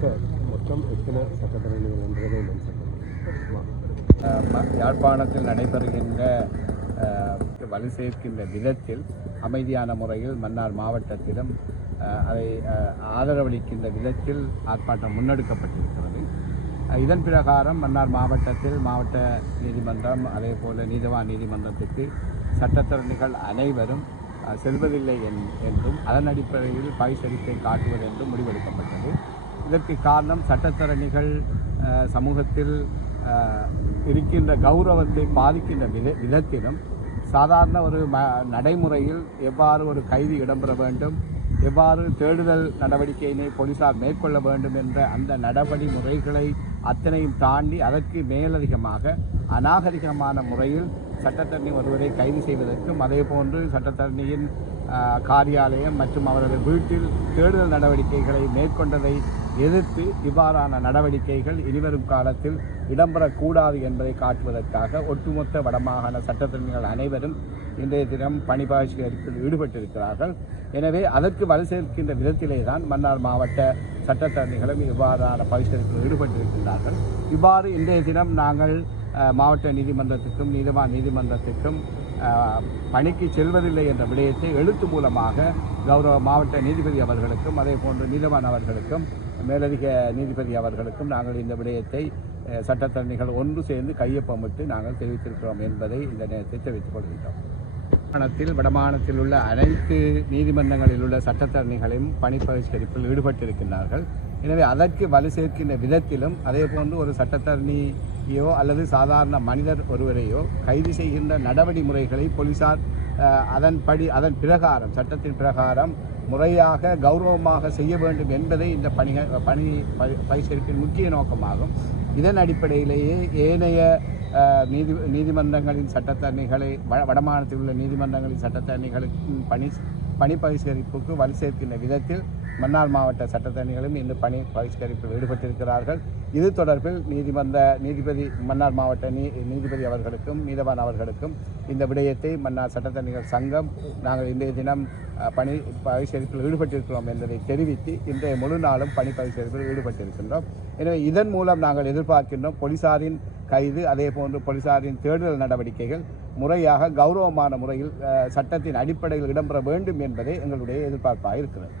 Sir மொத்தம் எத்தனை சட்டத்தரணிகள் என்றதை யாழ்ப்பாணத்தில் நடைபெறுகின்ற வலு சேர்க்கின்ற விதத்தில் அமைதியான முறையில் மன்னார் மாவட்டத்திலும் அதை ஆதரவளிக்கின்ற விதத்தில் ஆர்ப்பாட்டம் முன்னெடுக்கப்பட்டிருக்கிறது. இதன் பிரகாரம் மன்னார் மாவட்டத்தில் மாவட்ட நீதிமன்றம் அதே போல நீதவான் நீதிமன்றத்துக்கு சட்டத்தரணிகள் அனைவரும் செல்வதில்லை என்- என்றும் அதன் அடிப்படையில் பரிசளிப்பை காட்டுவது என்றும் முடிவெடுக்கப்பட்டது. இதற்கு காரணம் சட்டத்தரணிகள் சமூகத்தில் இருக்கின்ற கௌரவத்தை பாதிக்கின்ற வித விதத்திலும் சாதாரண ஒரு ம நடைமுறையில் எவ்வாறு ஒரு கைதி இடம்பெற வேண்டும் எவ்வாறு தேடுதல் நடவடிக்கையினை போலீசார் மேற்கொள்ள வேண்டும் என்ற அந்த நடவடி முறைகளை அத்தனையும் தாண்டி அதற்கு மேலதிகமாக அநாகரிகமான முறையில் சட்டத்தரணி ஒருவரை கைது செய்வதற்கும் அதே போன்று சட்டத்தரணியின் காரியாலயம் மற்றும் அவரது வீட்டில் தேடுதல் நடவடிக்கைகளை மேற்கொண்டதை எதிர்த்து இவ்வாறான நடவடிக்கைகள் இனிவரும் காலத்தில் இடம்பெறக்கூடாது என்பதை காட்டுவதற்காக ஒட்டுமொத்த வடமாகாண சட்டத்தரணிகள் அனைவரும் இன்றைய தினம் பணி ஈடுபட்டிருக்கிறார்கள். எனவே அதற்கு வலு சேர்க்கின்ற விதத்திலே தான் மன்னார் மாவட்ட சட்டத்தரணிகளும் இவ்வாறான பயிற்சிகளில் ஈடுபட்டிருக்கின்றார்கள். இவ்வாறு இன்றைய தினம் நாங்கள் மாவட்ட நீதிமன்றத்துக்கும் நீதிவான் நீதிமன்றத்துக்கும் பணிக்கு செல்வதில்லை என்ற விடயத்தை எழுத்து மூலமாக கௌரவ மாவட்ட நீதிபதி அவர்களுக்கும் அதே போன்று நீதவான் அவர்களுக்கும் மேலதிக நீதிபதி அவர்களுக்கும் நாங்கள் இந்த விடயத்தை சட்டத்தரணிகள் ஒன்று சேர்ந்து கையொப்பமிட்டு நாங்கள் தெரிவித்திருக்கிறோம் என்பதை இந்த நேரத்தில் தெரிவித்துக் கொள்கின்றோம். வடமாகாணத்தில் வடமாகாணத்தில் உள்ள அனைத்து நீதிமன்றங்களில் உள்ள சட்டத்தரணிகளையும் பணி பரிஷ்கரிப்பில் ஈடுபட்டிருக்கின்றார்கள். எனவே அதற்கு வலு சேர்க்கின்ற விதத்திலும் அதே போன்று ஒரு சட்டத்தரணியோ அல்லது சாதாரண மனிதர் ஒருவரையோ கைது செய்கின்ற நடவடி முறைகளை போலீசார் அதன்படி அதன் பிரகாரம் சட்டத்தின் பிரகாரம் முறையாக கௌரவமாக செய்ய வேண்டும் என்பதை இந்த பணிகள் பணி ப- பரிசீலிப்பின் முக்கிய நோக்கமாகும். இதன் அடிப்படையிலேயே ஏனைய நீதி நீதிமன்றங்களின் சட்டத்தரணிகளை வட வடமாநிலத்தில் உள்ள நீதிமன்றங்களின் சட்டத்தரணிகளுக்கு பணி பணி பகிஷ்கரிப்புக்கு வலு சேர்க்கின்ற விதத்தில் மன்னார் மாவட்ட சட்டத்தரணிகளும் இன்று பணி பகிஷ்கரிப்பில் ஈடுபட்டிருக்கிறார்கள். இது தொடர்பில் நீதிமன்ற நீதிபதி மன்னார் மாவட்ட நீ நீதிபதி அவர்களுக்கும் நீதவான் அவர்களுக்கும் இந்த விடயத்தை மன்னார் சட்டத்தரணிகள் சங்கம் நாங்கள் இன்றைய தினம் பணி பகிஷ்கரிப்பில் ஈடுபட்டிருக்கிறோம் என்பதை தெரிவித்து இன்றைய முழு நாளும் பணி பகிஷ்கரிப்பில் ஈடுபட்டிருக்கின்றோம். எனவே இதன் மூலம் நாங்கள் எதிர்பார்க்கின்றோம் போலீசாரின் கைது அதே போன்று போலீசாரின் தேடுதல் நடவடிக்கைகள் முறையாக கௌரவமான முறையில் சட்டத்தின் அடிப்படையில் இடம்பெற வேண்டும் என்பதே எங்களுடைய எதிர்பார்ப்பாக இருக்கிறது.